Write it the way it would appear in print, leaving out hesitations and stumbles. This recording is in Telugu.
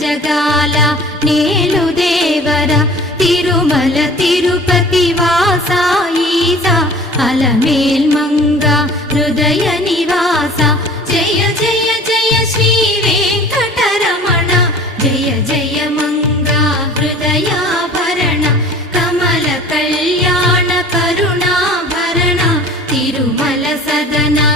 జగాల నేలు దేవర తిరుమల తిరుపతి వాసా ఈసా అలమేల్ మంగ హృదయ నివాస జయ జయ జయ శ్రీ వెంకటరమణ జయ జయ మంగ హృదయాభరణ కమల కళ్యాణ కరుణాభరణ తిరుమల సదనా